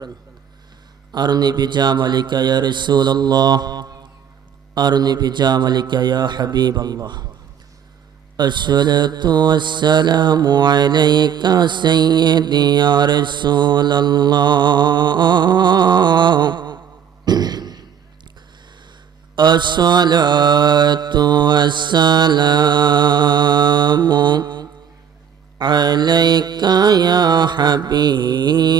أرني بجمالك يا رسول الله، أرني بجمالك يا حبيب الله. الصلاة والسلام عليك سيدي يا رسول الله. الصلاة والسلام عليك يا حبيب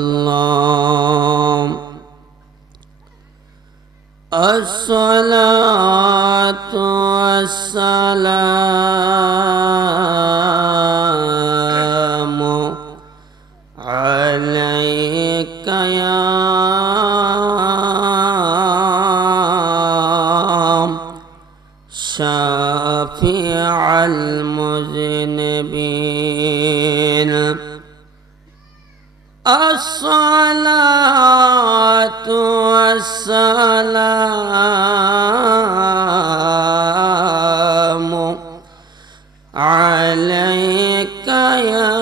الله. الصلاة والسلام عليك يا شافع المذنبين. الصلاة والسلام عليك يا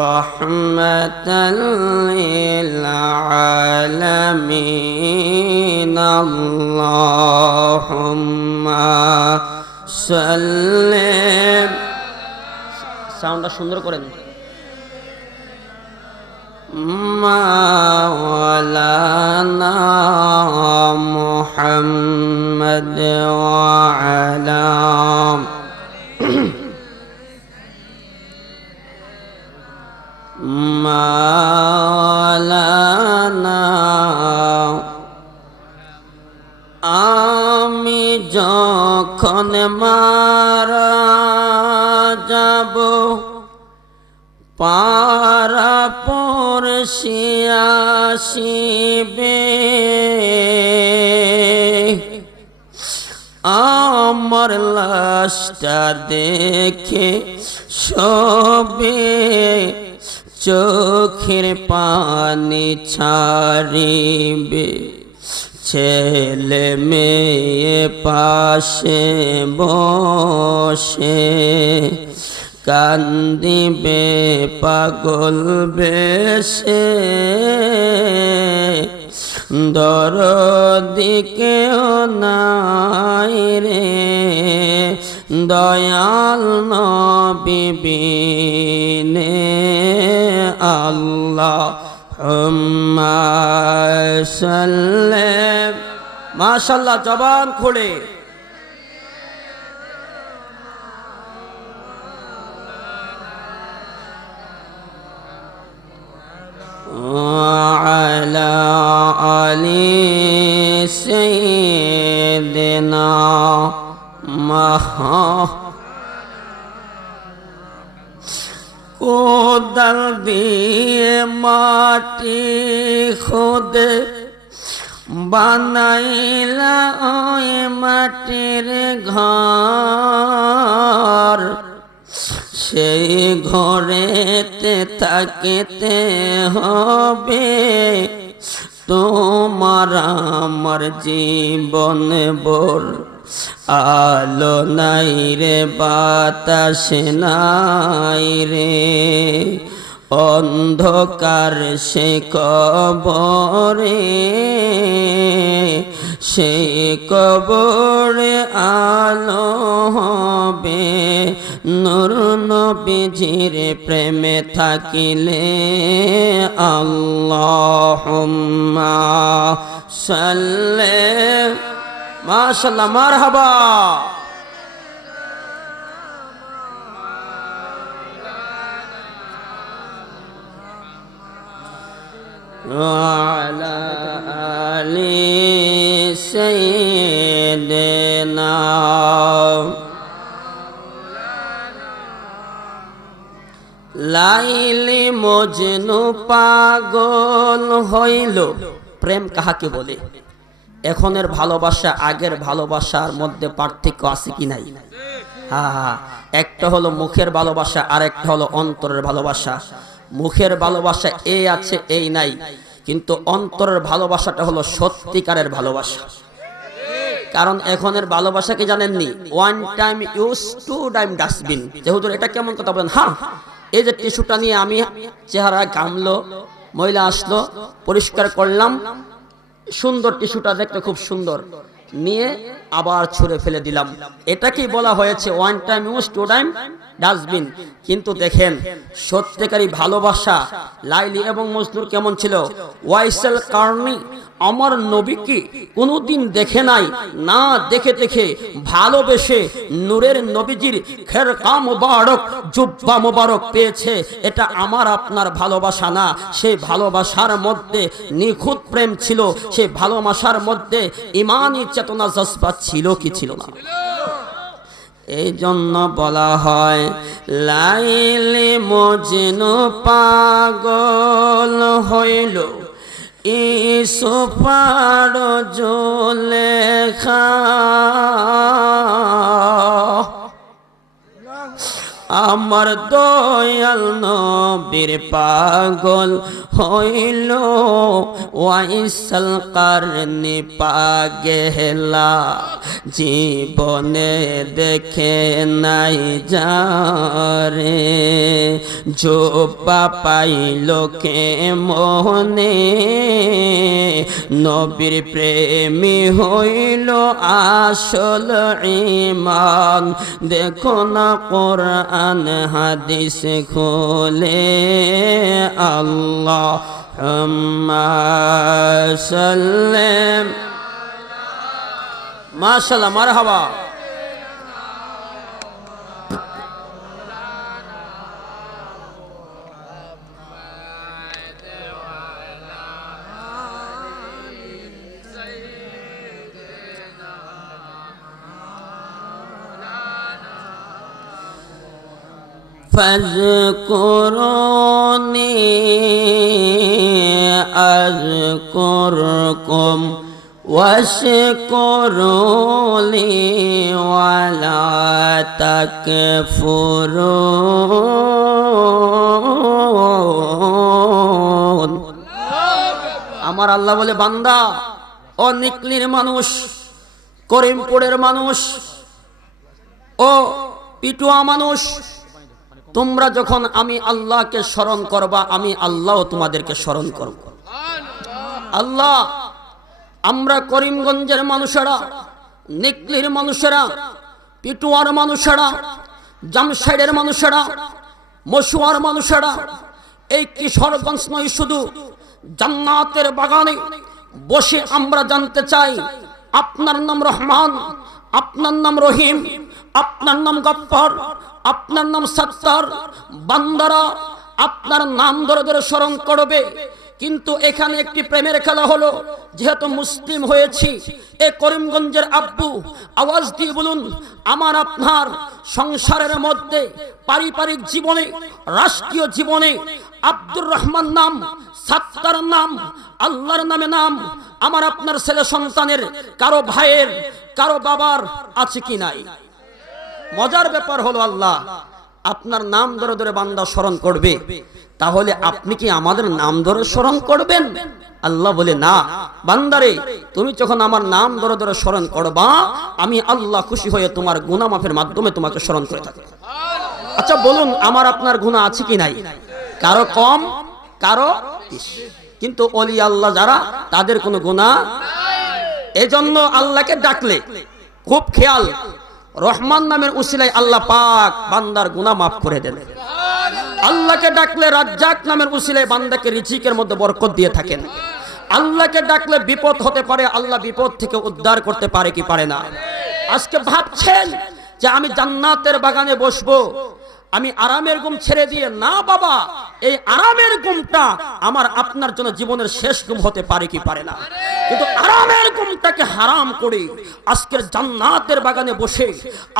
رحمة للعالمين. اللهم সাল্লিম। সাউন্ডটা সুন্দর করেন। মাওলানা মুহাম্মদ ওয়া আলা মাওলানা। আমি যখন মারা যাব পারা পড়শি আসিবে, আমার লাশটা দেখে সবে চোখের পানি ছাড়িবে। ছেলে মেয়ে পাশে বসে কান্দিবে পাগল বেশে। দরদি কেউ নাই রে দয়াল নবী বিনে। আল্লাহুম্মা সাল্লিম। মাশাআল্লাহ, জবান খুলে আলা আলি সাইয়্যিদিনা কোদাল দিয়ে মাটি খোদে বানাইলা ওই মাটির ঘর। সেই ঘরেতে থাকিতে হবে তোমার আমার জীবন ভর। আলো নাই রে বাতাস নাই রে অন্ধকার সে কবরে। সে কবরে আলো হবে নূর নবীজির প্রেমে থাকিলে। আল্লাহুম্মা সাল্লিম। মাশাআল্লাহ, মারহাবা। ওয়ালা আলি সাইয়্যিদিনা। লাইলি মজনু পাগল হইল। প্রেম কাহাকে বলে? এখনের ভালোবাসা আগের ভালোবাসার মধ্যে পার্থক্য আছে কি নাই? হ্যাঁ, একটা হলো মুখের ভালোবাসা আর একটা হলো অন্তরের ভালোবাসা। মুখের ভালোবাসা এই আছে এই নাই, কিন্তু অন্তরের ভালোবাসাটা হলো সত্যিকারের ভালোবাসা। কারণ এখনের ভালোবাসা কি জানেননি? One time use two time dustbin. যে হুজুর এটা কেমন কথা বলেন? হ্যাঁ, এই যে টিস্যুটা নিয়ে আমি চেহারা ঘামলো, ময়লা আসলো, পরিষ্কার করলাম, সুন্দর টিস্যুটা দেখতে খুব সুন্দর, নিয়ে আবার ছুঁড়ে ফেলে দিলাম। এটাকেই বলা হয়েছে one time use two time dustbin. কিন্তু দেখেন সত্যিকারী ভালোবাসা লাইলি এবং মজনুর কেমন ছিল? ওয়াইসেল কারণী আমার নবীকে কোনোদিন দেখে নাই, না দেখে দেখে ভালোবেসে নূরের নবীজির খেরকা মোবারক, জুব্বা মোবারক পেয়েছে। এটা আমার আপনার ভালোবাসা না, সেই ভালোবাসার মধ্যে নিখুঁত প্রেম ছিল, সেই ভালোবাসার মধ্যে ইমানি চেতনা জজবা ছিল কি ছিল না? এই জন্য বলা হয় লাইলি মজনু পাগল হইল ইসুফার জুলেখা, আমার দয়াল নবীর পাগল হইল ওয়াইসাল কারনি পাগেলা, জীবনে দেখে নাই যারে জোবা পাইল কে মনে, নবীর প্রেমী হইল আসল ঈমান। দেখো না কোরআন হাদিস খোলে, আল্লাহুম্মা সাল্লিম। মাশাআল্লাহ, মারহাবা। ফাযকুরুনি আযকুরকুম ওয়াশকুরুলি ওয়ালা তাকফুরুন। আমার আল্লাহ বলে, বান্দা, ও নিকলির মানুষ, করিমপুরের মানুষ, ও পিটুয়া মানুষ, তোমরা যখন আমি আল্লাহকে স্মরণ করবা, আমি আল্লাহ তোমাদেরকে স্মরণ করব। আল্লাহ, আমরা করিমগঞ্জের মানুষেরা, নিকলির মানুষেরা, পিটুয়ার মানুষেরা, জামশেদের মানুষেরা, মশুয়ার মানুষেরা, এই কিশোরগঞ্জ নয়, শুধু জান্নাতের বাগানে বসে আমরা জানতে চাই আপনার নাম রহমান, আপনার নাম রহিম, আপনার নাম গফফার, আপনার নাম সত্তার। বান্দারা আপনার নাম ধরে ধরে স্মরণ করবে। কিন্তু এখানে একটি প্রেমের খেলা হলো। যেহেতু মুসলিম হয়েছি, এ করিমগঞ্জের আব্বু, আওয়াজ দিয়ে বলুন, আমার আপনার সংসারের মধ্যে, পারিবারিক জীবনে, রাষ্ট্রীয় জীবনে আব্দুর রহমান নাম, সত্তার নাম, আল্লাহর নামে নাম আমার আপনার ছেলে সন্তানের, কারো ভাইয়ের, কারো বাবার আছে কি নাই? মজার ব্যাপার হলো, আল্লাহ আপনার নাম ধরে ধরে বান্দা স্মরণ করবে, তাহলে আপনি কি আমাদের নাম ধরে স্মরণ করবেন? আল্লাহ বলে, না বান্দারে, তুমি যখন আমার নাম ধরে ধরে স্মরণ করবা, আমি আল্লাহ খুশি হয়ে তোমার গুনাহ মাফের মাধ্যমে তোমাকে স্মরণ করে থাকি। আচ্ছা বলুন, আমার আপনার গুনাহ আছে কি নাই? কারো কম, কারো বেশি, কিন্তু ওলি আল্লাহ যারা, তাদের কোনো গুনাহ নাই। এজন্য আল্লাহকে ডাকলে খুব খেয়াল, রহমান নামের উসিলায় আল্লাহ পাক বান্দার গুনাহ মাফ করে দেন। আল্লাহকে ডাকলে রাজ্জাক নামের উসিলায় বান্দাকে রিজিকের মধ্যে বরকত দিয়ে থাকেন। আল্লাহকে ডাকলে বিপদ হতে পারে, আল্লাহ বিপদ থেকে উদ্ধার করতে পারে কি পারে না? আজকে ভাবছেন যে আমি জান্নাতের বাগানে বসবো, আমি আরামের ঘুম ছেড়ে দিয়ে, না বাবা, এই আরামের ঘুমটা আমার আপনার জন্য জীবনের শেষ ঘুম হতে পারে কি পারে না? কিন্তু আরামের ঘুমটাকে হারাম করে আজকের জান্নাতের বাগানে বসে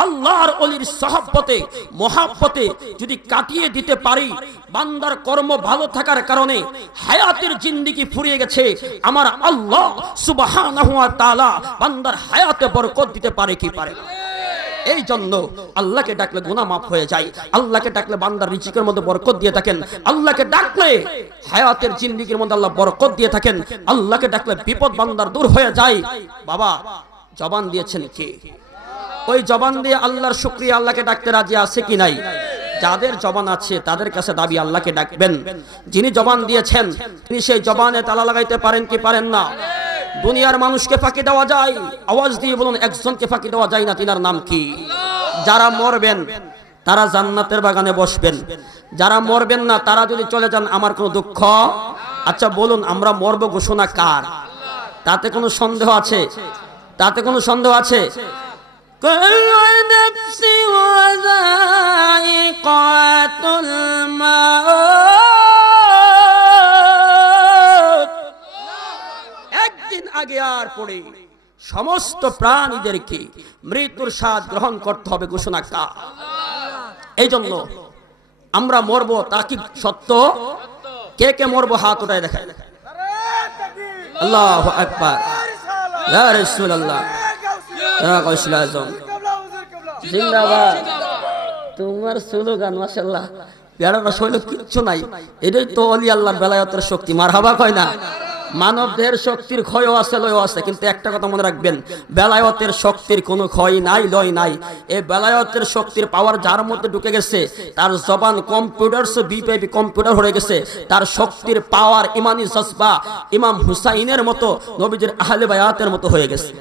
আল্লাহর ওলির সহবতে, মহাব্বতে যদি কাটিয়ে দিতে পারি, বান্দার কর্ম ভালো থাকার কারণে হায়াতের জিন্দেগি ফুরিয়ে গেছে, আমার আল্লাহ সুবহানাহু ওয়া তাআলা বান্দার হায়াতে বরকত দিতে পারে কি পারে না? এই জন্য আল্লাহকে ডাকলে গুনাহ মাফ হয়ে যায়। আল্লাহকে ডাকলে বান্দার রিজিকের মধ্যে বরকত দিয়ে থাকেন। আল্লাহকে ডাকলে হায়াতের জিন্দেগির মধ্যে আল্লাহ বরকত দিয়ে থাকেন। আল্লাহকে ডাকলে বিপদ বান্দার দূর হয়ে যায়। বাবা, জবান দিয়েছেন কে? ওই জবান দিয়ে আল্লাহর শুকরিয়া, আল্লাহকে ডাকতে রাজি আছে কি নাই? যাদের জবান আছে তাদের কাছে দাবি আল্লাহকে ডাকবেন। যিনি জবান দিয়েছেন তিনি সেই জবানে তালা লাগাইতে পারেন কি পারেন না? দুনিয়ার মানুষকে ফাঁকি দেওয়া যায়, আওয়াজ দিয়ে বলুন একজনকে ফাঁকি দেওয়া যায় না, তিনার নাম কি? যারা মরবেন তারা জান্নাতের বাগানে বসবেন, যারা মরবেন না তারা যদি চলে যান আমার কোনো দুঃখ। আচ্ছা বলুন, আমরা মরব ঘোষণা কার? তাতে কোনো সন্দেহ আছে? তাতে কোনো সন্দেহ আছে? কুল্লু নাফসি ওয়া যায়িকাতুল মাউত, একদিন আগে আর পরে সমস্ত প্রাণীদেরকে মৃত্যুর স্বাদ গ্রহণ করতে হবে ঘোষণা কার? এই জন্য আমরা মরবো, তা কি সত্য? কে কে মরবো হাত উঠায় দেখায়। আল্লাহু আকবার, ইয়া রাসূলুল্লাহ, ইয়া গাউসুল আজম জিন্দাবাদ। তোমার স্লোগান মাশাআল্লাহ, পেয়ারা শৈল কিচ্ছু নাই, এটাই তো ওলি আল্লাহর বেলায়েতের শক্তি। মারহাবা কয় না? মানব দেহের শক্তির ক্ষয়ও আছে, লয়ও আছে, কিন্তু একটা কথা মনে রাখবেন, বেলায়েতের শক্তির কোনো ক্ষয় নাই, লয় নাই। এই বেলায়েতের শক্তির পাওয়ার যার মধ্যে ঢুকে গেছে, তার জবান কম্পিউটার বিপিআইপি কম্পিউটার হয়ে গেছে। তার শক্তির পাওয়ার ইমানি জজবা ইমাম হুসাইনের মতো, নবীজির আহলে বায়াতের মতো হয়ে গেছে।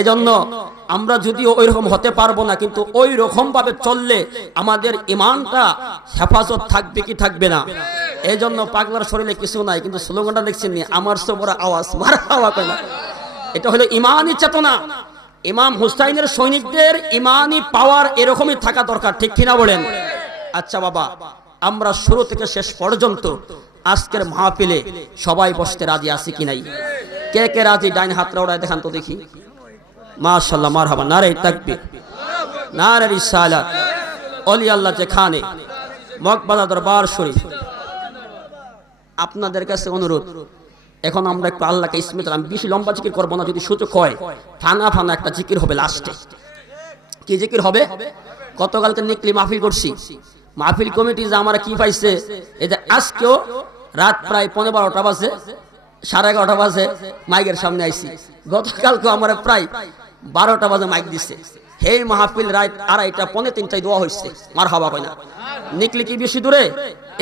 এজন্য আমরা যদিও ওই রকম হতে পারবো না, কিন্তু ওই রকম ভাবে চললে আমাদের ইমানটা হেফাজত থাকবে কি থাকবে না? এই জন্য পাগলার শরীরে কিছু নাই, কিন্তু স্লোগানটা দেখছেন নি, আমার সবর আওয়াজ মারহাবা কয় না? এটা হলো ইমানি চেতনা। ইমাম হুসাইনের সৈনিকদের ইমানি পাওয়ার এরকমই থাকা দরকার, ঠিক কিনা বলেন? আচ্ছা বাবা, আমরা শুরু থেকে শেষ পর্যন্ত আজকের মাহফিলে সবাই বসতে রাজি আছি কি নাই? কে কে রাজি? ডাইন হাতটা ওড়ায় দেখান তো দেখি। মাশাআল্লাহ, মারহাবা, নারে তাকবীর, নারে রিসালাত। ওলি আল্লাহ যেখানে মকবাদা দরবার শরীফ, আপনাদের কাছে অনুরোধ, এখন আমরা একটু আল্লাহকে ইসমিত, আমি বেশি লম্বা জিকির করবো না, যদি সুযোগ হয় ফানা ফানা একটা জিকির হবে লাস্টে। কি জিকির হবে? গতকালকে নিকলি মাহফিল করছি, মাহফিল কমিটি যে আমরা কি পাইছে, এই যে আজকেও রাত প্রায় 12:15 বাজে, 11:30 বাজে মাইকের সামনে আইছি। গতকালকে আমার প্রায় 12টা বাজে মাইক দিচ্ছে। এই মাহফিল রাত 2:30 পৌনে 3টায় দোয়া হয়েছে। মারহাবা কয় না? নিকলি কি বেশি দূরে?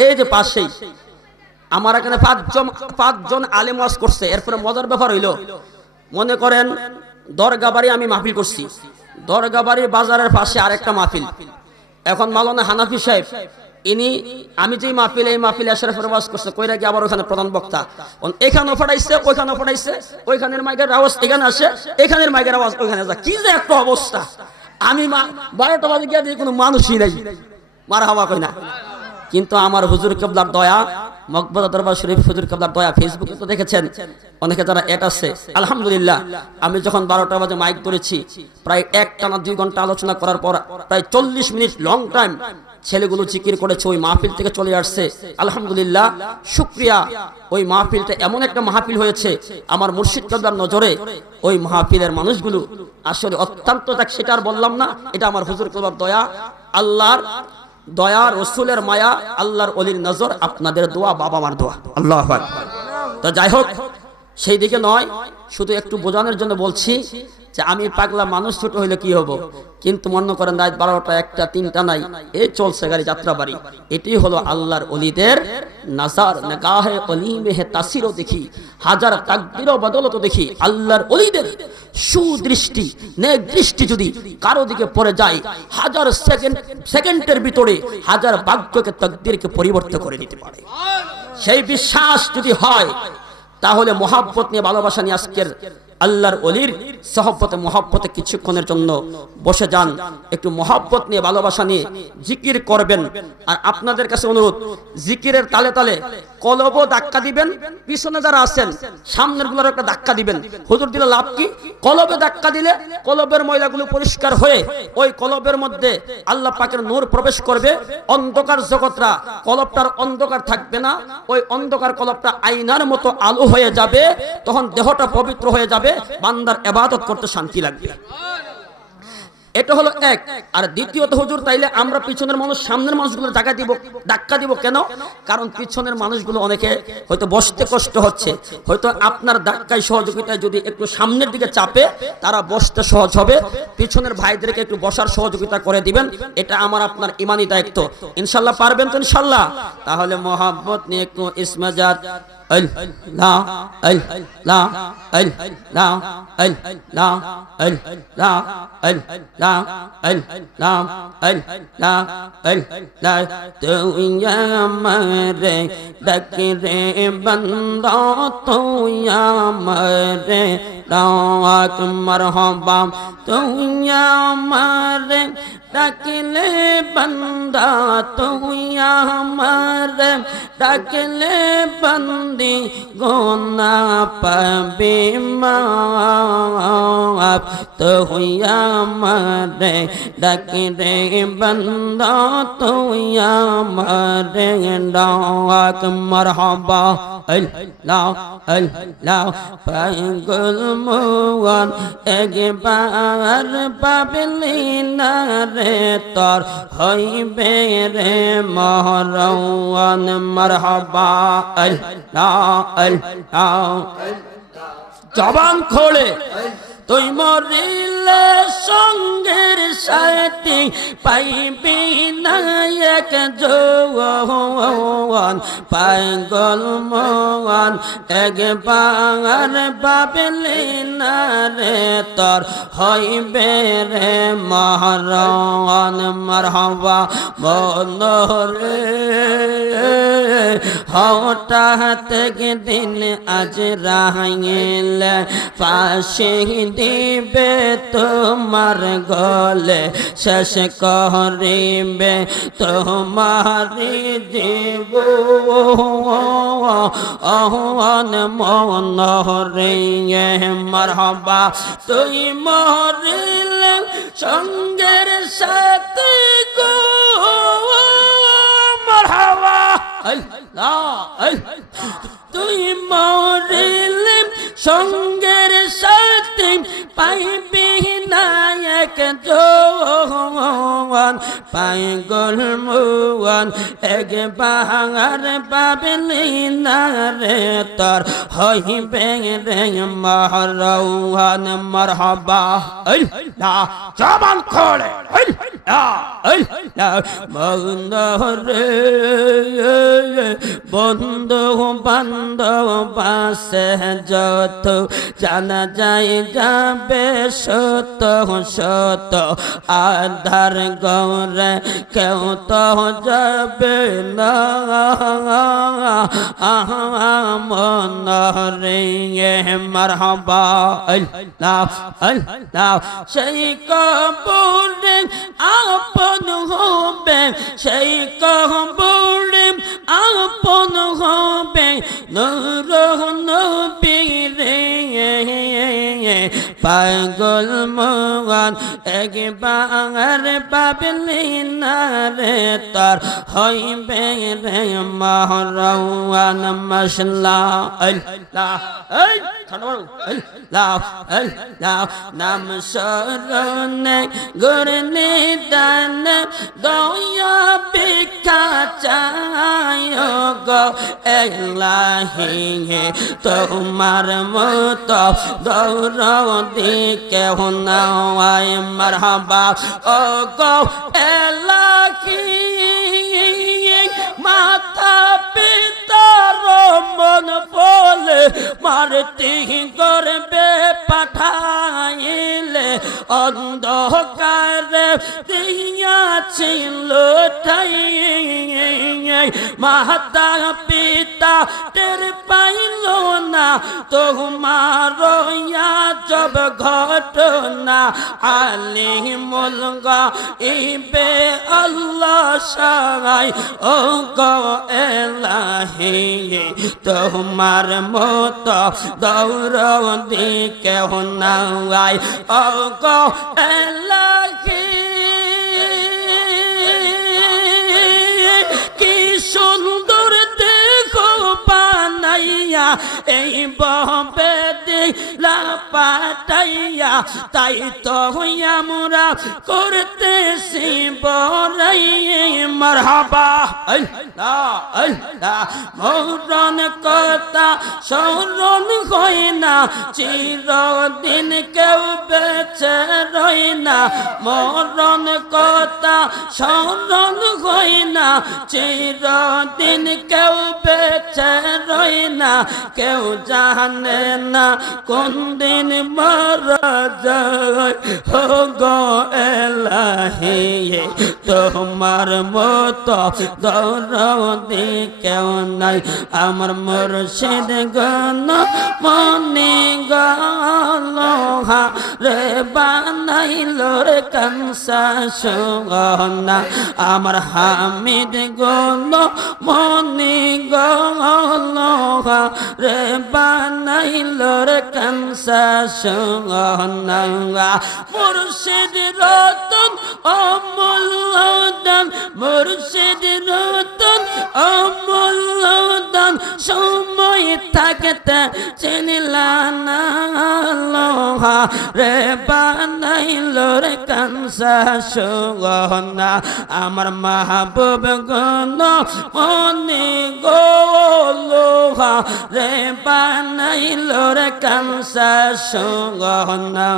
এই যে পাশেই আমার এখানে পাঁচজন আলেম ওয়াজ করছে। এরপরে মজার ব্যাপার হইলো, মনে করেন দরগাবাড়ি আমি মাহফিল করছি, দরগাবাড়ি বাজারের পাশে আরেকটা মাহফিল। এখন মাওলানা হানাফি সাহেব ইনি, আমি যেই মাহফিল, এই মাহফিলে আশরাফের ওয়াজ করছে, কইরা কি আবার ওখানে প্রধান বক্তা এখানেও ফাটাইছে, ওইখানেও ফাটাইছে, ওইখানের মাইকের আওয়াজ এখানে আসে, এখানের মাইকের আওয়াজ ওইখানে যায়। কি যে একটা অবস্থা! আমি 12টা বাজে গিয়ে দেখি কোনো মানুষই নাই। মারহাবা কই না? কিন্তু আমার হুজুর কিবলার দয়া, মকবাদা দরবার শরীফ হুজুর কিবলার দয়া, ফেসবুকে তো দেখেছেন অনেকে যারা অ্যাড আছে। আলহামদুলিল্লাহ, আমি যখন 12টা বাজে মাইক ধরেছি, প্রায় 1 টানা 2 ঘন্টা আলোচনা করার পর প্রায় 40 মিনিট লং টাইম ছেলেগুলো জিকির করেছে, ওই মাহফিল থেকে চলে আসছে। আলহামদুলিল্লাহ, শুকরিয়া। ওই মাহফিলটা এমন একটা মাহফিল হয়েছে, আমার মুর্শিদ কিবলার নজরে ওই মাহফিলের মানুষগুলো আসলে অত্যন্ত, সেটা আর বললাম না, এটা আমার হুজুর কিবলার দয়া, আল্লাহর দয়া, রসুলের মায়া, আল্লাহর ওলির নজর, আপনাদের দোয়া, বাবা মার দোয়া। আল্লাহু আকবার। তো যাই হোক, সেই দিকে নয়, শুধু একটু বোঝানোর জন্য বলছি যে আমি পাগলা মানুষ, ছোট হইলে কি হবো, কিন্তু মনে করেন রাত 12টা 1টা 3টা নাই, এই চলছে গাড়ি যাত্রা বাড়ি। এটি হলো আল্লাহর ওলিদের নাজার, নিগাহে ওলি মেহে তাসিরও দেখি, হাজার তাকদীরও বদলত দেখি। আল্লাহর ওলিদের সুদৃষ্টি, নেক দৃষ্টি যদি কারো দিকে পড়ে যায়, হাজার সেকেন্ডের ভিতরে হাজার ভাগ্যকে, তাকদীরকে পরিবর্তন করে দিতে পারে। সেই বিশ্বাস যদি হয়, তাহলে মহব্বত নিয়ে, ভালোবাসা নিয়ে আজকের আল্লাহর ওলির সহবতে মহব্বতে কিছুক্ষণের জন্য বসে যান, একটু মহব্বত নিয়ে, ভালোবাসা নিয়ে জিকির করবেন। আর আপনাদের কাছে অনুরোধ, জিকিরের তালে তালে কলবও ধাক্কা দিবেন, পিছনে যারা আছেন সামনের গুলোর একটা ধাক্কা দিবেন। হুজুর দিলে লাভ কি? কলবে ধাক্কা দিলে কলবের ময়লাগুলো পরিষ্কার হয়ে ওই কলবের মধ্যে আল্লাহ পাকের নূর প্রবেশ করবে। অন্ধকার জগৎরা, কলবটার অন্ধকার থাকবে না, ওই অন্ধকার কলবটা আয়নার মতো আলো হয়ে যাবে। তখন দেহটা পবিত্র হয়ে যাবে, বান্দার ইবাদত করতে শান্তি লাগবে। এটা হলো এক। আর দ্বিতীয়ত হুজুর, তাইলে আমরা পিছনের মানুষ সামনের মানুষগুলো ধাক্কা দিব কেন? কারণ পিছনের মানুষগুলো অনেকে হয়তো বসতে কষ্ট হচ্ছে, হয়তো আপনার ধাক্কায় সহযোগিতায় যদি একটু সামনের দিকে চাপে তারা বসতে সহজ হবে। পিছনের ভাইদেরকে একটু বসার সহযোগিতা করে দিবেন, এটা আমার আপনার ইমানি দায়িত্ব। ইনশাল্লাহ পারবেন তো? ইনশাল্লাহ। তাহলে মোহাব্বত নিয়ে একটু ইসমাজাত লা লা লা লা লা লা লা লা লা তুই আমারে ডাকে রে বান্দা, তুই আমারে ডাক মারহাবা, তুই আমারে ডাকলে বান্দা, তুই আমারে ডাকলে বান্দি গোনা পাবে মাপ, তুই আমারে ডাকলে বান্দা, তুই আমারে ডাক মারহাবা। আল্লাহ আল্লাহ পাগল মোয়ান একবার পাবলি না রে তোর হইবে রে মহরওয়ান। মারহাবা আল্লাহ আল্লাহ। জবান খোলে তুই মরিলে সঙ্গের সাথী পাইবি না এক যৌবন, পাগল মোয়ান একবার পাবলি না রে তোর হইবে রে মহরওয়ান। মারহাবা বন্ধরে হঠাৎ দিন আজ রাহিল ফাঁসি দিবে তোমার গলে, শেষ করিবে তোমার জীবন মনরে। মারহাবা তুই মরিলে সঙ্গের সাথে গো। মারহাবা তুই মরিলে সঙ্গের সাথে পাইবি না এক যৌবন, পাগল মোয়ান একবার পাবলি না রে তোর হইবে রে মহরওয়ান। মারহাবা আল্লাহ। জবান খোলে বন্ধরে বন্ধু বান্ধব পাশে যত জানা যায় যাবে শত শত, আধার গৌরে কেউ তো যাবে না মনরে। মারহাবা আল্লাহ আল্লাহ। সেই কবরে আপন হবে, সেই কবরে আপন হবে নূর নবীরে। পাগল মোয়ান একবার পাবলি না রে তোর হইবে রে মহরওয়ান। মাশাআল্লাহ আল্লাহ আল্লাহ আল্লাহ। নাম শরণে গুরনি দান দয়া ভিক্ষা চায় গো ইলাহি, তোমার মতো দৌড়ি কেহ নাই। মারহাবা ও গো ইলাহি, মাতা পিতার মন বলে মারতি করবে পাঠাইলে, অন্ধকারে দিয়াছিল ঠাই। মাতা পিতা টের পাইল না তোমার জব ঘটনা, আলিমুল গায়বে আল্লাহ সাই ও গো ইলাহি, তোমার মতো দৌড়ি কেহ নাই ও গো ইলাহি। কি সুন্দর দেখো বানাইয়া এই ববে দিলা পাঠাইয়া তাই তো আমরা করতেছি বড়াই মারহাবা আল্লাহ আল্লাহ মরণ কথা স্মরণ হয় না চিরদিন কেউ বেঁচে রয় না মরণ কথা স্মরণ হয় না চিরদিন কেউ বেঁচে রয় না কেউ জানে না কোন দিন মারা যায় হো গো এলাহি তোমার মতো দরদি কেউ নাই আমার মুর্শিদ গান মনে গালোহা রে বানাইল রে কানসা সোনা আমার হামিদ গল মনে গালোহা রে বানাইল রে কানসা সোনা মুর্শিদ রতন অমূল্য দান মুর্শিদ রতন অমূল্য দান সময় থাকতে চিনিলা না লোহা রে বানাইল রে কানসা সোনা আমার মাহবুব গণ মনে গো লোহা রে বানাইল রে কানসা সোনা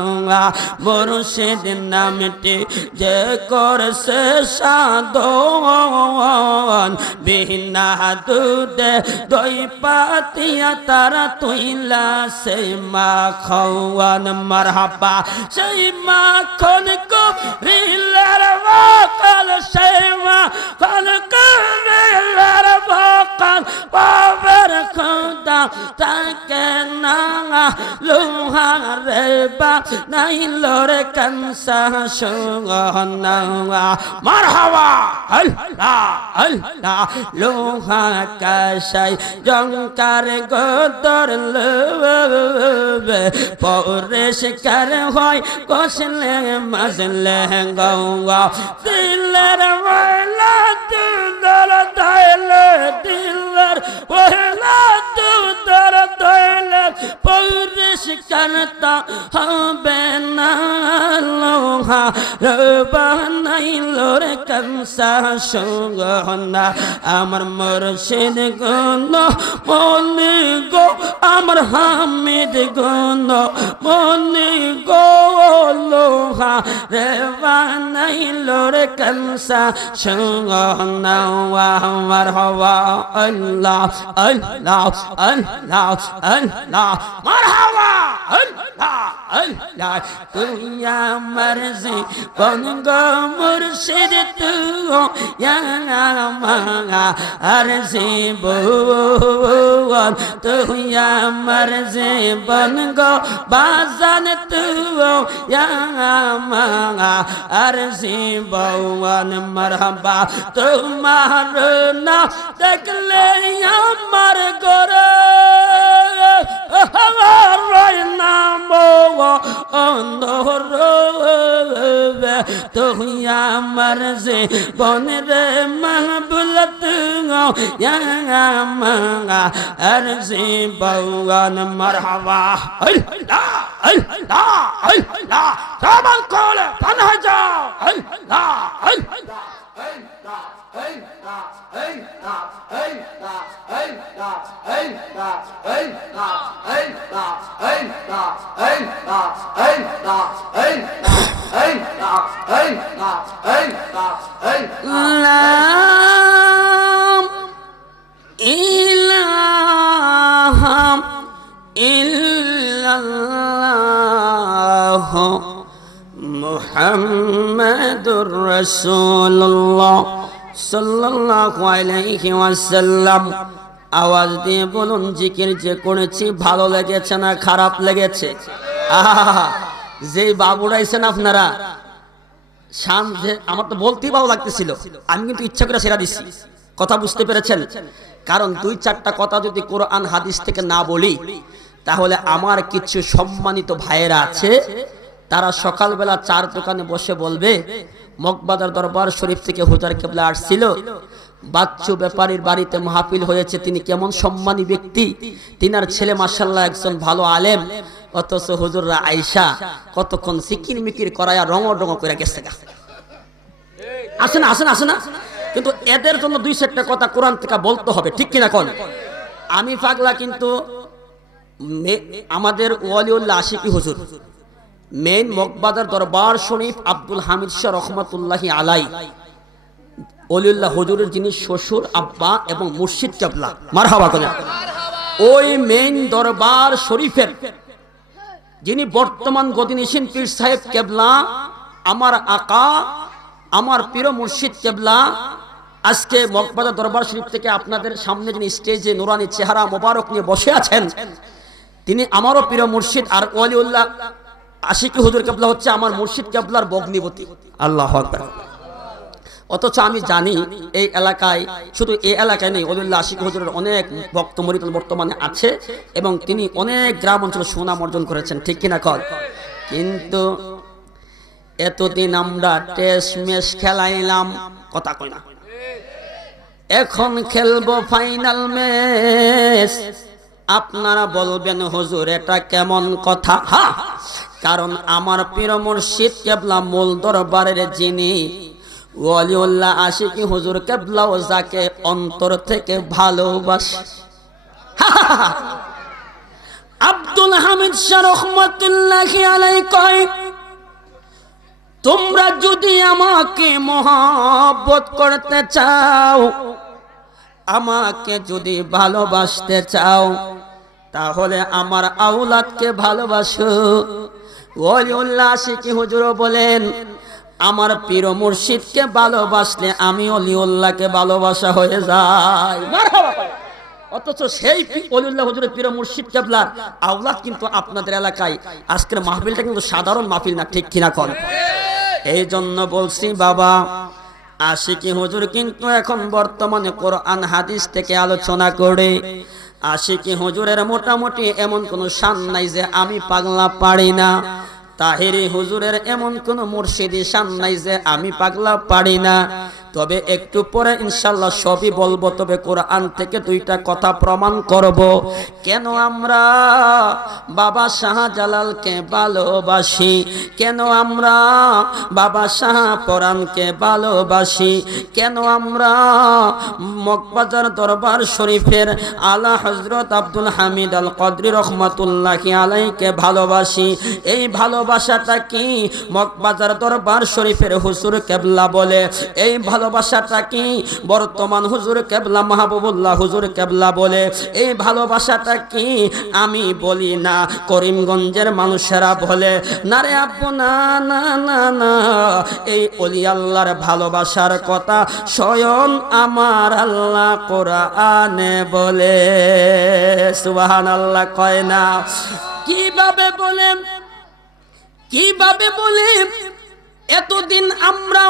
মুর্শিদ নামটি যে করছে সাধন বিনা দুধে দই পাতিয়া তারা তুইলা সেই মাখন মারহাবা সেই মাখন করিলার বকাল সেই মাখন করিলার বকাল পাবের খোদা তাকে না লোহারে বা নাইল রে কানসা সোনা মারহাবা আল্লাহ আল্লাহ লোহা কাশাই জঙ্কার গোদর লবে পরিষ্কার হয় কষলে মাজলে গৌয়া দিলের ওয়ালা দিলের দাইলে দিলের ওয়ালা দিলের দাইলে পরিষ্কারতা হবে না লোহা বানাইল রে কানসা সোনা আমার মুর্শিদ গণ মনে গো আমার হামিদ গণ মনে গো লোহা রে বানাইল রে কানসা সোনা আমার হওয়া আল্লাহ আল্লাহ আল্লাহ আল্লাহ মারহাবা আল্লাহ আল্লাহ তুই আমার জীবন গো মুর্শিদ তুই আমার জীবন তুই আমার জীবন গো বাজান তুই আমার জীবন মারহাবা তোমার না দেখলে আমার গরে নাম অন্ধর তুই আমার জীবন রে মাহবুল তুই আর জীবন মারহাবা আল্লাহ আল্লাহ আল্লাহ সমান করে পানা যাও আল্লাহ আল্লাহ মুহাম্মাদুর রাসূলুল্লাহ সাল্লাল্লাহু আলাইহি ওয়াসাল্লাম। আওয়াজ দিয়ে বলুন জিকির যে করেছি ভালো লেগেছে না খারাপ লেগেছে? যে বাবুরাইছেন আপনারা শান, আমার তো বলতেই ভালো লাগতেছিল, আমি কিন্তু ইচ্ছা করে সেরা দিচ্ছি। কথা বুঝতে পেরেছেন? কারণ দুই চারটা কথা যদি কোরআন হাদিস থেকে না বলি তাহলে আমার কিছু সম্মানিত ভাইয়েরা আছে তারা সকালবেলা চার দোকানে বসে বলবে মগবাজার দরবার শরীফ থেকে হুজুর কেবলা আসছিল, বাচ্চু ব্যাপারীর বাড়িতে মাহফিল হয়েছে, তিনি কেমন সম্মানী ব্যক্তি, তিনার ছেলে মাশাআল্লাহ একজন ভালো আলেম, অথচ হুজুররা আয়েশা কতক্ষণ সিকির মিকির করায়া রঙ করে গেছে। আসে না আসে না আসে না, কিন্তু এদের জন্য দুই চারটা কথা কোরআন থেকে বলতে হবে, ঠিক কিনা কোন? আমি পাগলা কিন্তু আমাদের ওয়ালিউল্লাহ আশিকি হুজুর মেইন মগবাজার দরবার শরীফ আব্দুল হামিদ শাহ রহমাতুল্লাহি আলাই ওলিউল্লাহ হুজুরের যিনি শ্বশুর আব্বা এবং মুর্শিদ কেবলা, মারহাবা করে, ওই মেইন দরবার শরীফের যিনি বর্তমান গদিনিসীন পীর সাহেব কেবলা, আমার আকা আমার পীর মুর্শিদ কেবলা, আজকে মগবাজার দরবার শরীফ থেকে আপনাদের সামনে যিনি স্টেজে নুরানি চেহারা মোবারক নিয়ে বসে আছেন, তিনি আমারও পীর মুর্শিদ। আর ওলিউল্লাহ আশিকি হুজুর কেবলা হচ্ছে আমার মুর্শিদ কেবলার ভগ্নিপতি। আল্লাহু আকবার। অথচ আমি জানি এই এলাকায়, শুধু এই এলাকায় নেই, ওলিউল্লাহ আশিকি হুজুরের অনেক ভক্ত মুরিদ বর্তমানে আছে এবং তিনি অনেক গ্রাম অঞ্চলে সুনাম অর্জন করেছেন, ঠিক কিনা কর? কিন্তু এতদিন আমরা টেস্ট ম্যাচ খেলাইলাম, কথা কই না, এখন খেলবো ফাইনাল ম্যাচ। আপনারা বলবেন হুজুর এটা কেমন কথা? হ্যাঁ, কারণ আমার পীর মুর্শিদ কেবলা মূল দরবারের যিনি ওলিউল্লাহ আশিকি হুজুর কেবলাও যাকে অন্তর থেকে ভালোবাসে, আব্দুল হামিদ শাহ রহমাতুল্লাহি আলাইহি কয়, তোমরা যদি আমাকে মহব্বত করতে চাও, আমাকে যদি ভালোবাসতে চাও, তাহলে আমার আওলাদকে ভালোবাসো। ওলিউল্লাহ আশিকি হুজুর বলেন, আমার পীর মুর্শিদকে ভালোবাসলে আমি ওলিউল্লাহকে ভালোবাসা হয়ে যায়। অথচ সেই ওলিউল্লাহ হুজুরের পীর মুর্শিদ কেবলার আওলাদ কিন্তু আপনাদের এলাকায়, আজকের মাহফিলটা কিন্তু সাধারণ মাহফিল না, ঠিক কিনা কোন? এই জন্য বলছি বাবা, আশিকি হুজুর কিন্তু এখন বর্তমানে কোরআন হাদিস থেকে আলোচনা করে, আশিকি হুজুরের মোটামুটি এমন কোনো শান নাই যে আমি পাগলা পারি না, তাহেরি হুজুরের এমন কোন মুর্শিদি শান নাই যে আমি পাগলা পারি না। তবে একটু পরে ইনশাআল্লাহ সবই বলবো, তবে কোরআন থেকে দুইটা কথা প্রমাণ করব কেন আমরা বাবা শাহজালালকে ভালোবাসি, কেন আমরা বাবা শাহপরানকে ভালোবাসি, কেন আমরা মগবাজার দরবার শরীফের আলা হযরত আব্দুল হামিদ আল কদরি রহমাতুল্লাহি আলাইহিকে ভালোবাসি। এই ভালোবাসাটা কি মগবাজার দরবার শরীফের হুজুর কেবলা বলে, এই ভালোবাসাটা কি বর্তমান হুজুর কেবলা মাহবুবুল্লাহ হুজুর কেবলা বলে, এই ভালোবাসাটা কি আমি বলি না, করিমগঞ্জের মানুষেরা বলে না রে আব্বু, না না না না, এই ওলি আল্লাহর ভালোবাসার কথা স্বয়ং আমার আল্লাহ কোরআনে বলে। সুবহানাল্লাহ কয় না? কিভাবে বলে, কিভাবে বলে? এতদিন আমরা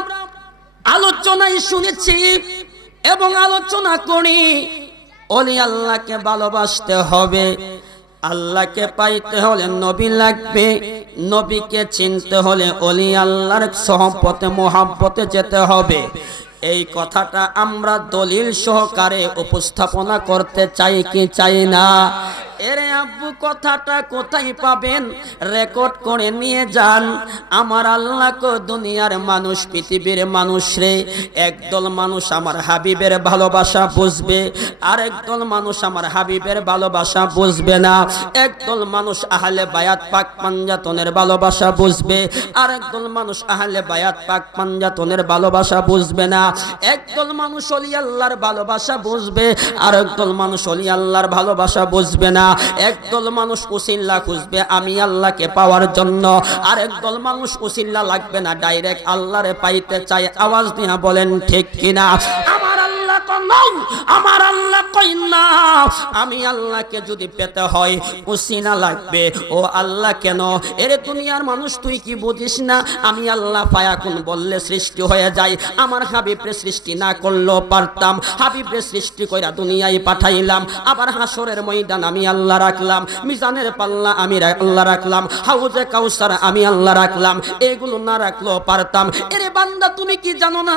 আলোচনায় শুনেছি এবং আলোচনা করি, ওলি আল্লাহকে ভালোবাসতে হবে, আল্লাহকে পাইতে হলে নবী লাগবে, নবীকে চিনতে হলে ওলি আল্লাহর সহবতে মোহাব্বতে যেতে হবে। এই কথাটা আমরা দলিল সহকারে উপস্থাপনা করতে চাই কি চাই না? এরে আব্বু কথাটা কোথায় পাবেন? রেকর্ড করে নিয়ে যান। আমার আল্লাহ কো দুনিয়ার মানুষ, পৃথিবীর মানুষ রে, একদল মানুষ আমার হাবিবের ভালোবাসা বুঝবে, আর একদল মানুষ আমার হাবিবের ভালোবাসা বুঝবে না। একদল মানুষ আহলে বায়াত পাক পাঞ্জাতনের ভালোবাসা বুঝবে, আর একদল মানুষ আহলে বায়াত পাক পাঞ্জাতনের ভালোবাসা বুঝবে না। একদল মানুষ ওলি আল্লাহর ভালোবাসা বুঝবে, আর একদল মানুষ ওলি আল্লাহর ভালোবাসা বুঝবে না। একদল মানুষ উসিল্লা খুঁজবে আমি আল্লাহকে পাওয়ার জন্য, আর একদল মানুষ উসিল্লা লাগবে না, ডাইরেক্ট আল্লাহরে পাইতে চায়। আওয়াজ দিয়ে বলেন ঠিক কিনা? আমার আল্লাহ কোন নও। আমার আল্লাহ কই না, আমি আল্লাহকে যদি পেতে হয় উসিলা লাগবে। ও আল্লাহ কেন? এরে দুনিয়ার মানুষ তুই কি বুঝিস না, আমি আল্লাহ ফায়াকুন বললে সৃষ্টি হয়ে যায়। আমার হাবিবরে সৃষ্টি না করলেও পারতাম, হাবিবরে সৃষ্টি কইরা দুনিয়ায় পাঠাইলাম। আবার হাসরের ময়দান আমি আল্লাহ রাখলাম, মিজানের পাল্লা আমি আল্লাহ রাখলাম, হাউজে কাউসার আমি আল্লাহ রাখলাম। এগুলো না রাখলেও পারতাম। এরে বান্দা তুমি কি জানো না,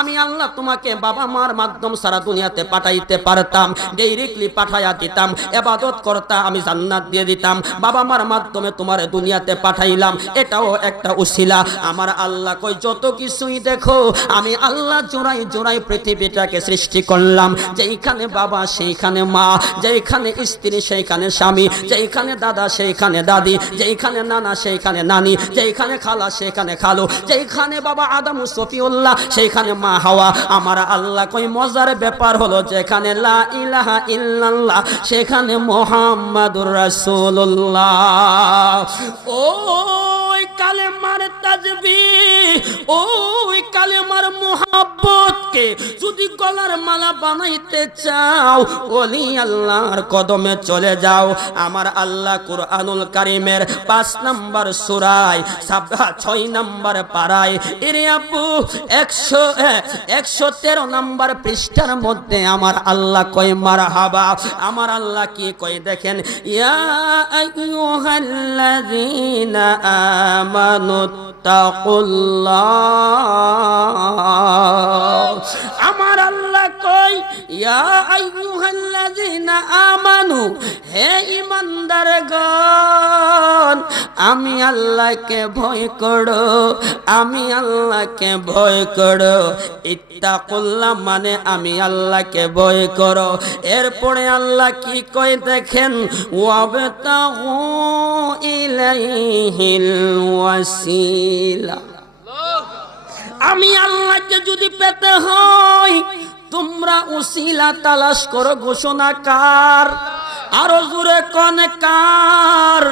আমি আল্লাহ তোমাকে বাবা মার মাধ্যম সারা দুনিয়াতে পাঠাইতে পারতাম, ডাইরেক্টলি পাঠাইয়া দিতাম, ইবাদত করতা আমি জান্নাত দিয়ে দিতাম। বাবা মার মাধ্যমে তোমার দুনিয়াতে পাঠাইলাম, এটাও একটা উসিলা। আমার আল্লাহ কই যত কিছুই দেখো আমি আল্লাহ জোড়াই জোড়াই পৃথিবীটাকে সৃষ্টি করলাম। যেইখানে বাবা সেইখানে মা, যেইখানে স্ত্রী সেইখানে স্বামী, যেইখানে দাদা সেইখানে দাদি, যেইখানে নানা সেইখানে নানি, যেইখানে খালা সেইখানে খালু, যেইখানে বাবা আদম সফিউল্লাহ সেইখানে মা হাওয়া। আমার আল্লাহ কই মজার ব্যাপার হলো যেখানে লা ইলাহা ইল্লাল্লাহ সেখানে মুহাম্মাদুর রাসূলুল্লাহ। ওই কালেমার তাজবীহ, ওই কালেমার মুহাব্বতকে যদি গলার মালা বানাইতে চাও ওলি আল্লাহর কদমে চলে যাও। আমার আল্লাহ কুরআনুল কারীমের 5 নম্বর সূরায় 6 নম্বর পারায় এরে আপু 113 নম্বর পৃষ্ঠার মধ্যে আমার আল্লাহ কয় মারহাবা। আমার আল্লাহ কি কয় দেখেন, ইয়া আইয়ুহাল্লাযীনা আমানুত্তাকুল্লাহ। আমার আল্লাহ কয় ইয়া আইয়ুহাল্লাযীনা আমানু, হে ঈমানদারগণ আমি আল্লাহকে ভয় করো, আমি আল্লাহকে ভয় করো। ইত্তাকুল্লাহ মানে আমি আল্লাহকে ভয় করো। এরপরে আল্লাহ কি কয় দেখেন, ওয়াবতাগু ইলাইহিল ওয়াসিলা। আমি আল্লাহকে যদি পেতে হয় তোমরা উসিলা তালাশ করো। ঘোষণা কার? আরো জোরে কোন কার?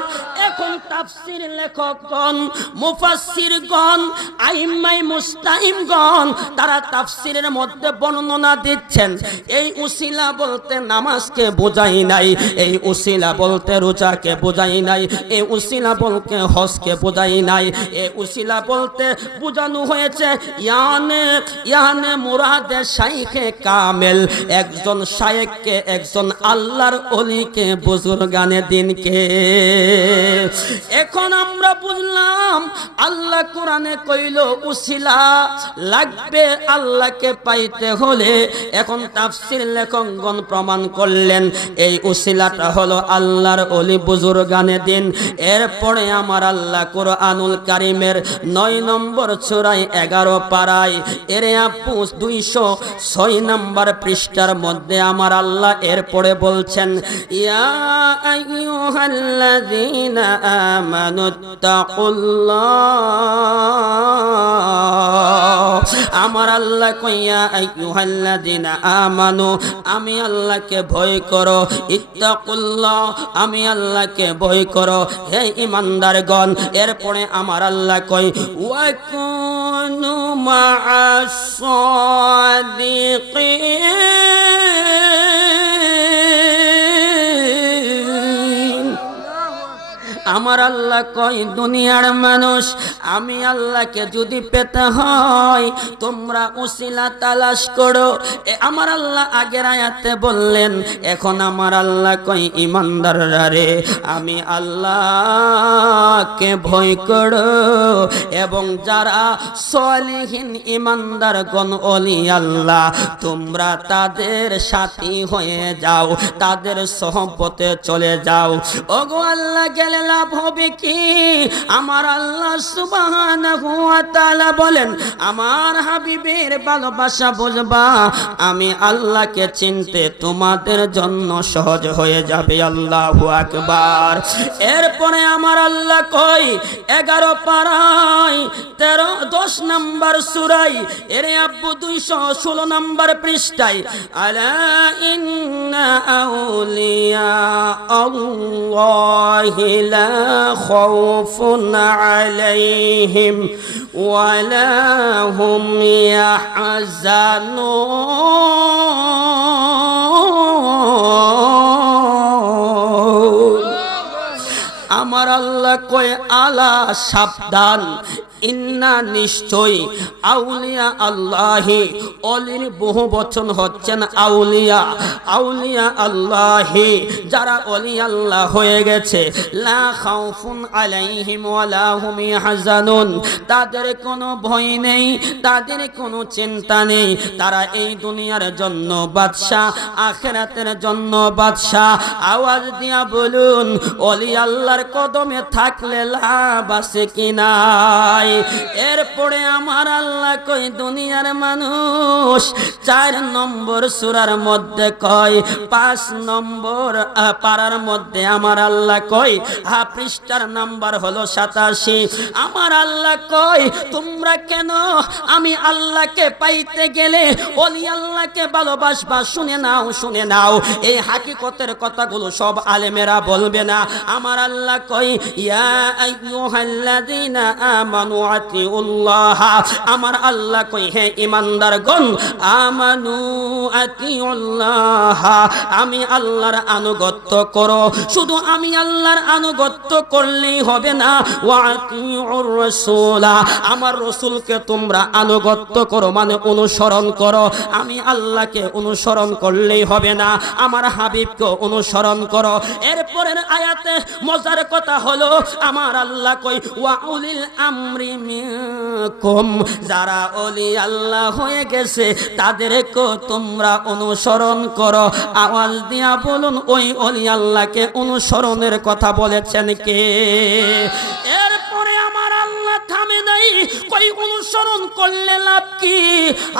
এখন তাফসীর লেখকগণ, মুফাসসিরগণ, আইম্মাই মুস্তাহিমগণ তারা তাফসীরের মধ্যে বর্ণনা দিচ্ছেন এই উসিলা বলতে নামাজকে বোঝাই নাই, এই উসিলা বলতে রোজাকে বোঝাই নাই, এই উসিলা বলতে হজকে বোঝাই নাই, এই উসিলা বলতে বোঝানো হয়েছে ইয়ানে মুরাদে শাইখে কামেল, একজন শাইখকে, একজন আল্লাহর ওলিকে, বুজুর্গানে দিনকে। এখন আমরা বুঝলাম আল্লাহ কোরআনে কইল উসিলা লাগবে আল্লাহকে পাইতে হলে। এখন তাফসীর লেখকগণ প্রমাণ করলেন এই উসিলাটা হলো আল্লাহর ওলি, বুজুর্গানে দিন। এরপরে আমার আল্লাহ কুরআনুল কারীমের 9 নম্বর সূরায় 11 পারায় এরে আপু 206 নম্বর পৃষ্ঠার মধ্যে আমার আল্লাহ এরপরে বলছেন, ইয়া আইয়ুহাল্লাযীনা আমানুত্তাকুল্লাহ। আমার আল্লাহ কইয়া আইয়ুহাল্লাযীনা আমানু আমি আল্লাহকে ভয় করো, ইত্তাকুল্লাহ আমি আল্লাহকে ভয় করো হে ঈমানদারগণ। এরপরে আমার আল্লাহ কই ওয়া কুনু মা'আস সাদিকিন। আমার আল্লাহ কয় দুনিয়ার মানুষ আমি আল্লাহকে যদি পেতে হয় তোমরা উসিলা তালাশ করো। আমার আল্লাহ আগের আয়াতে বললেন, এখন আমার আল্লাহ কয় ঈমানদাররা রে আমি আল্লাহকে ভয় করো এবং যারা সালিহিন ঈমানদারগণ ওলি আল্লাহ তোমরা তাদের সাথী হয়ে যাও, তাদের সহবতে চলে যাও। ওগো আল্লাহ গেলে লাভ হবে কি? আমার আল্লাহ সুবহানাহু ওয়া তাআলা বলেন আমার হাবিবের ভালোবাসা বুঝবা, আমি আল্লাহকে চিনতে তোমাদের জন্য সহজ হয়ে যাবে। আল্লাহু আকবার। এরপরে আমার আল্লাহ কই 11 পারায় 10 নম্বর সূরায় এরে আব্বু 216 নম্বর পৃষ্ঠায় আলা ইন্না আউলিয়া আল্লাহি লা খাউফুন আলাইহিম ওয়া লা হুম ইয়াহজানুন। আলা সাবধান, ইন্না নিশ্চয়, আউলিয়া আল্লাহি, অলির বহু বচন হচ্ছেন আউলিয়া, আউলিয়া আল্লাহি, যারা অলি আল্লাহ হয়ে গেছে, লা খাউফুন আলাইহিম ওয়ালা হুম ইয়াহজানুন, তাদের কোনো ভয় নেই, তাদের কোনো চিন্তা নেই, তারা এই দুনিয়ার জন্য বাদশা, আখিরাতের জন্য বাদশা। আওয়াজ দিয়া বলুন, অলি আল্লাহর কদমে থাকলে লাভ আছে কি নাই? এরপরে আমার আল্লাহ কই, দুনিয়ার মানুষ 4 নম্বর সূরার মধ্যে কয়, 5 নম্বর পারার মধ্যে আমার আল্লাহ কয়, পৃষ্ঠার নাম্বার হলো 87, আমার আল্লাহ কয়, তোমরা কেন আমি আল্লাহকে পাইতে গেলে ওলি আল্লাহকে ভালোবাসবা? শুনে নাও, শুনে নাও, এই হাকিকতের কথাগুলো সব আলেমেরা বলবে না। আমার আল্লাহ কয়, ইয়া আইয়ুহাল্লাযীনা আমানু আতিউল্লাহ, আমার আল্লাহ কই, হে ঈমানদারগণ, আমানু আতিউল্লাহ, আমি আল্লাহর আনুগত্য করো। শুধু আমি আল্লাহর আনুগত্য করলেই হবে না, ওয়া আতিউর রাসূল, আমার রাসূলকে তোমরা আনুগত্য করো, মানে অনুসরণ করো। আমি আল্লাহকে অনুসরণ করলেই হবে না, আমার হাবিবকে অনুসরণ করো। এরপরের আয়াতে মজার কথা হলো, আমার আল্লাহ কই, ওয়া উলিল আমরি মিনকুম, যারা ওলি আল্লাহ হয়ে গেছে তাদেরকে তোমরা অনুসরণ করো। আওয়াজ দিয়া বলুন, ওই ওলি আল্লাহকে অনুসরণের কথা বলেছেন কে? এরপরে আমার আল্লাহ থামে নাই, কই অনুসরণ করলে লাভ কি?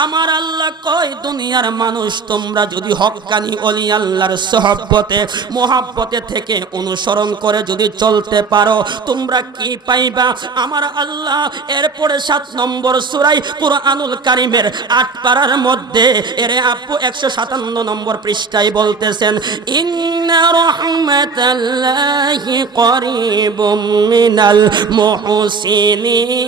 আমার আল্লাহ কয়, দুনিয়ার মানুষ তোমরা যদি হক্কানি ওলি আল্লাহর সোহবতে মোহাব্বতে থেকে অনুসরণ করে যদি চলতে পারো, তোমরা কি পাইবা? আমার আল্লাহ এরপরে 7 নম্বর সূরায় কুরআনুল কারীমের 8 পারার মধ্যে, এর আপু 157 নম্বর পৃষ্ঠায় বলতেছেন, ইন্না রাহমাতাল্লাহি করিবুম মিনাল মুহসিনিন।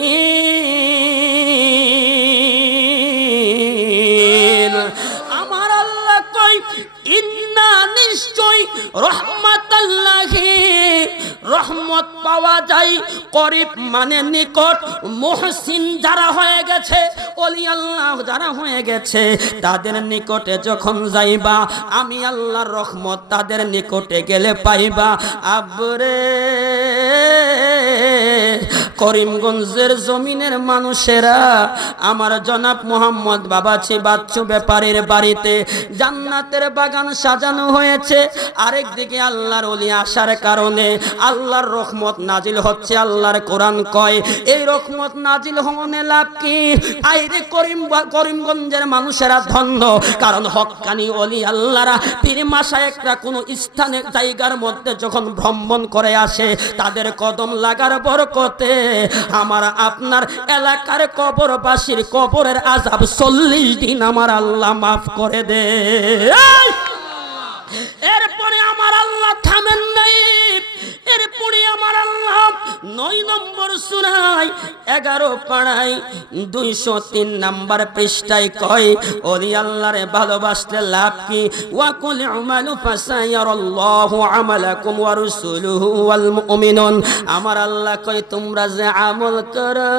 আমার আল্লাহ কই, ইন্না নিশ্চয়, রহমাতাল্লাহি, রহমত পাওয়া যায়, করিব মানে নিকট, মুহসিন যারা হয়ে গেছে, ওলি আল্লাহ যারা হয়ে গেছে, তাদের নিকটে যখন যাইবা, আমি আল্লাহর রহমত তাদের নিকটে গেলে পাইবা। আবরে করিমগঞ্জের জমিনের মানুষেরা, আমার জনাব মোহাম্মদ বাবাচি বাচ্চু ব্যাপারীর বাড়িতে জান্নাতের বাগান সাজানো হয়েছে। আরেক দিকে আল্লাহর ওলি আসার কারণে আল্লাহর রহমত নাজিল হচ্ছে। আল্লাহর কোরআন কয়, এই রহমত নাজিল হওয়ানে লাভ কি? আইরে করিমগঞ্জের মানুষেরা ধন্য, কারণ হক্কানি ওলি আল্লাহরা পীর মাশায়েখরা কোন স্থানে জায়গার মধ্যে যখন ভ্রমণ করে আসে, তাদের কদম লাগার বরকতে আমার আপনার এলাকার কবরবাসীর কবরের আযাব 40 দিন আমার আল্লাহ মাফ করে দে। এরপরে আমার আল্লাহ থামেন নাই, এরপরে আমার আল্লাহ 9 নম্বর সূরায় 11 পারায় 203 নম্বর পৃষ্ঠায় কয়, ওলি আল্লাহরে ভালোবাসলে লাভ কি? ওয়া কুল আমালু ফাসায়ারাল্লাহু আমালাকুম ওয়া রাসূলুহু ওয়াল মুমিনুন। আমার আল্লাহ কয়, তোমরা যে আমল করো,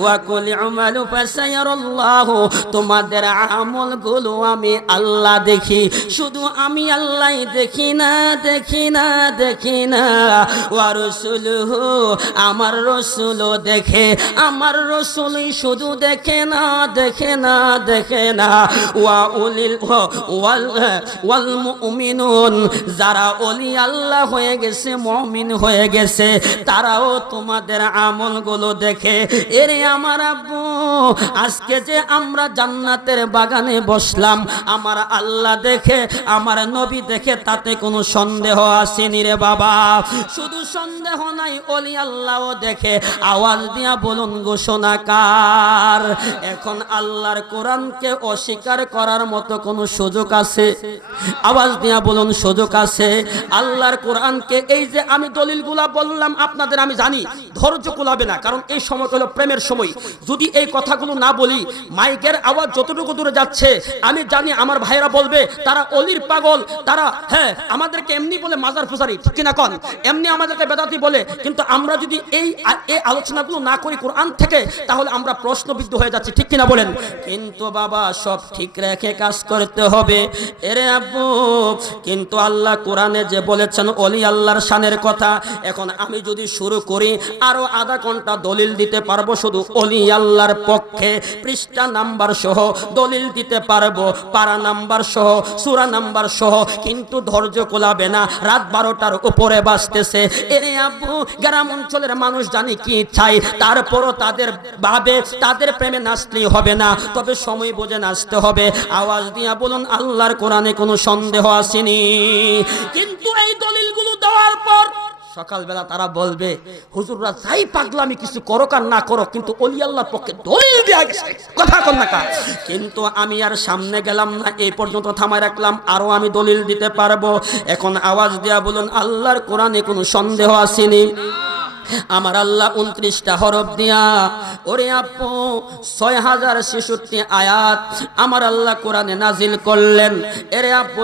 ওয়া কুল আমালু ফাসায়ারাল্লাহু, তোমাদের আমলগুলো আমি আল্লাহ দেখি। শুধু আমি আল্লাহই দেখি না, দেখি না, দেখি না, ওয়া রাসূলুহু, আমার রাসূলও দেখে। আমার রাসূলই শুধু দেখে না, দেখে না, দেখে না, ওয়া উলিল ওয়াল মুমিনুন, যারা ওলি আল্লাহ হয়ে গেছে, মুমিন হয়ে গেছে, তারাও তোমাদের আমলগুলো দেখে। এরে আমার আব্বু, আজকে যে আমরা জান্নাতের বাগানে বসলাম, আমার আল্লাহ দেখে, আমার নবী দেখে, তাতে কোনো সন্দেহ আসেনি রে বাবা। শুধু সন্দেহ নাই, ওলি আল্লাহও দেখে। আওয়াজ দিয়া বলুন, ঘোষণাকার। এখন আল্লাহর কোরআনকে অস্বীকার করার মতো কোনো সুযোগ আছে? আওয়াজ দিয়া বলুন, সুযোগ আছে? আল্লাহর কোরআনকে, এই যে আমি দলিলগুলা বললাম আপনাদের, আমি জানি ধৈর্য কুলাবে না, কারণ এই সময় হলো প্রেমের সময়। যদি এই কথাগুলো না বলি, মাইকের আওয়াজ যতটুকু দূরে যাচ্ছে, আমি জানি আমার ভাইয়েরা বলবে তারা অলির পাগল, তারা আমাদেরকে এমনি বলে মাজার ফুসারি, ঠিক কিনা কন? এমনি আমাদেরকে বেদাত কথাটি বলে, কিন্তু আমরা যদি এই আলোচনাগুলো না করি কোরআন থেকে, তাহলে আমরা প্রশ্নবিদ্ধ হয়ে যাচ্ছি, ঠিক কিনা বলেন? কিন্তু বাবা সব ঠিক রেখে কাজ করতে হবে। এরে আব্বু, কিন্তু আল্লাহ কোরআনে যে বলেছেন ওলি আল্লাহর শানের কথা, এখন আমি যদি শুরু করি আরো আধা ঘন্টা দলিল দিতে পারবো শুধু ওলি আল্লাহর পক্ষে, পৃষ্ঠা নাম্বার সহ দলিল দিতে পারবো, পারা নাম্বার সহ, সূরা নাম্বার সহ, কিন্তু ধৈর্য কোলাবে না, রাত 12টার উপরে বাজতেছে। এরে আব্বু, গ্রাম অঞ্চলের মানুষ জানি কি চাই, তারপরও তাদের ভাবে তাদের প্রেমে নাচলেই হবে না, তবে সময় বুঝে নাচতে হবে। আওয়াজ দিয়া বলুন আল্লাহর কোরআনে কোনো সন্দেহ আসেনি? কিন্তু এই দলিলগুলো দেওয়ার পর সকালবেলা তারা বলবে হুজুররা যাই পাগলামি কিছু করো আর না করো, কিন্তু ওলি আল্লাহর পক্ষে দলিল দেয়া গেছে, কথা কন না কা। কিন্তু আমি আর সামনে গেলাম না, এই পর্যন্ত থামায় রাখলাম, আরো আমি দলিল দিতে পারবো। এখন আওয়াজ দিয়া বলুন আল্লাহর কোরআনে কোনো সন্দেহ আসেনি? আমার আল্লাহ 29টা হরফ দিয়া, ওরে আপু 6066 আয়াত আমার আল্লাহ কোরআনে নাজিল করলেন। এরে আপু